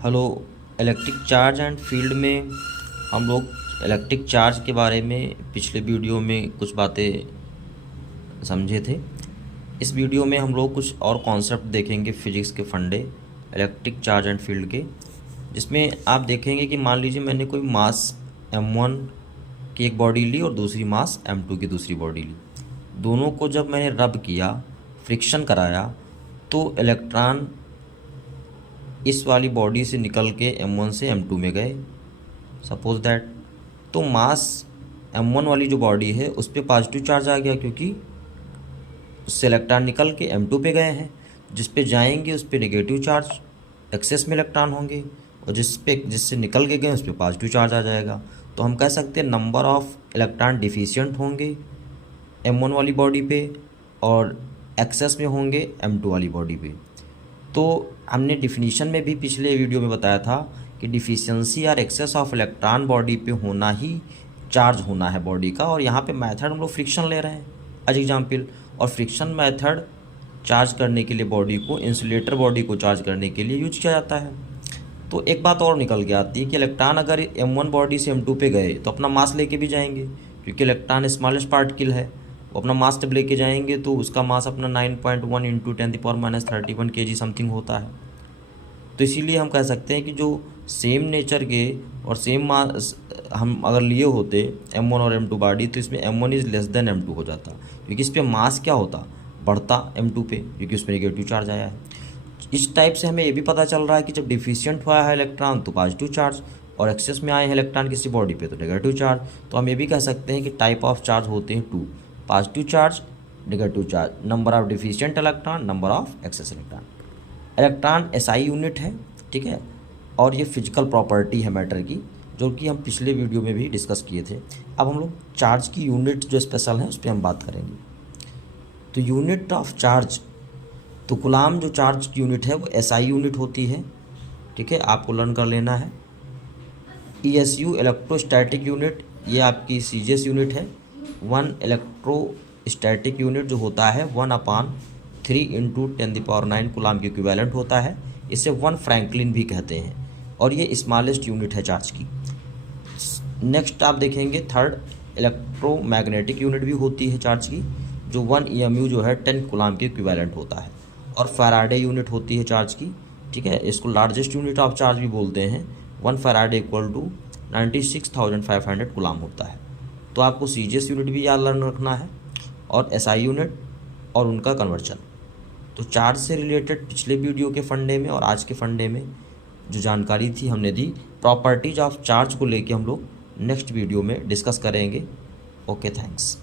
Hello. Electric charge and field में हम लोग इलेक्ट्रिक चार्ज के बारे में पिछले वीडियो में कुछ बातें समझे थे। इस वीडियो में हम लोग कुछ और कॉन्सेप्ट देखेंगे फिजिक्स के फंडे इलेक्ट्रिक चार्ज एंड फील्ड के, जिसमें आप देखेंगे कि मान लीजिए मैंने कोई मास m1 की एक बॉडी ली और दूसरी मास m2 की दूसरी बॉडी ली। दोनों को जब मैंने रब किया, फ्रिक्शन कराया, तो इलेक्ट्रॉन इस वाली बॉडी से निकल के m1 से m2 में गए। सपोज दैट तो मास m1 वाली जो बॉडी है उस पर पॉजिटिव चार्ज आ गया, क्योंकि उससे इलेक्ट्रॉन निकल के m2 पे गए हैं। जिस पे जाएंगे उस पे नेगेटिव चार्ज एक्सेस में इलेक्ट्रॉन होंगे, और जिससे निकल के गए उस पर पॉजिटिव चार्ज आ जाएगा। तो हम कह सकते हैं नंबर ऑफ इलेक्ट्रॉन डिफिशिएंट होंगे m1 वाली बॉडी पे और एक्सेस में होंगे m2 वाली बॉडी पे। तो हमने डिफिनीशन में भी पिछले वीडियो में बताया था कि डिफिशियंसी और एक्सेस ऑफ इलेक्ट्रॉन बॉडी पे होना ही चार्ज होना है बॉडी का। और यहाँ पे मेथड हम लोग फ्रिक्शन ले रहे हैं एज एग्जाम्पल, और फ्रिक्शन मेथड चार्ज करने के लिए बॉडी को, इंसुलेटर बॉडी को चार्ज करने के लिए यूज किया जाता है। तो एक बात और निकल के आती है कि इलेक्ट्रॉन अगर m1 बॉडी से m2 पे गए तो अपना मास लेके भी जाएंगे, क्योंकि इलेक्ट्रॉन स्मॉलेस्ट पार्टिकल है। वो अपना मास जब लेके जाएंगे तो उसका मास अपना 9.1 इंटू 10⁻³ kg समथिंग होता है। तो इसीलिए हम कह सकते हैं कि जो सेम नेचर के और सेम मास हम अगर लिए होते m1 और m2 बॉडी, तो इसमें m1 is less than m2 हो जाता, क्योंकि इस पर मास क्या होता, बढ़ता m2 पे, क्योंकि उसमें नेगेटिव चार्ज आया है। इस टाइप से हमें ये भी पता चल रहा है कि जब डिफिशिएंट हुआ है इलेक्ट्रॉन तो पॉजिटिव चार्ज, और एक्सेस में आए हैं इलेक्ट्रॉन किसी बॉडी पे तो नेगेटिव चार्ज। तो हम ये भी कह सकते हैं कि टाइप ऑफ चार्ज होते हैं 2, positive charge, negative charge, number of deficient electron, number of excess electron. Electron SI unit है, ठीक है, और ये फिजिकल प्रॉपर्टी है मैटर की, जो कि हम पिछले वीडियो में भी डिस्कस किए थे। अब हम लोग चार्ज की यूनिट जो स्पेशल है उस पर हम बात करेंगे। तो यूनिट ऑफ चार्ज, तो कूलाम जो चार्ज की यूनिट है वो एसआई यूनिट होती है, ठीक है, आपको लर्न कर लेना है। ईएसयू इलेक्ट्रोस्टैटिक यूनिट, ये आपकी सीजीएस यूनिट है। 1 इलेक्ट्रोस्टैटिक यूनिट जो होता है 1/3 इंटू 10⁹ कूलाम के इक्विवेलेंट होता है। इसे 1 फ्रैंकलिन भी कहते हैं, और ये स्मॉलेस्ट यूनिट है चार्ज की। नेक्स्ट आप देखेंगे 3rd इलेक्ट्रोमैग्नेटिक यूनिट भी होती है चार्ज की, जो 1 EMU जो है 10 कूलाम के इक्विवेलेंट होता है। और फैराडे यूनिट होती है चार्ज की, ठीक है, इसको लार्जेस्ट यूनिट ऑफ चार्ज भी बोलते हैं। 1 फैराडे इक्वल टू 96,500 कूलाम होता है। तो आपको सीजीएस यूनिट भी याद लर्न रखना है, और एसआई यूनिट और उनका कन्वर्जन। तो चार्ज से रिलेटेड पिछले वीडियो के फंडे में और आज के फंडे में जो जानकारी थी हमने दी। प्रॉपर्टीज ऑफ चार्ज को लेके हम लोग नेक्स्ट वीडियो में डिस्कस करेंगे। Okay, thanks.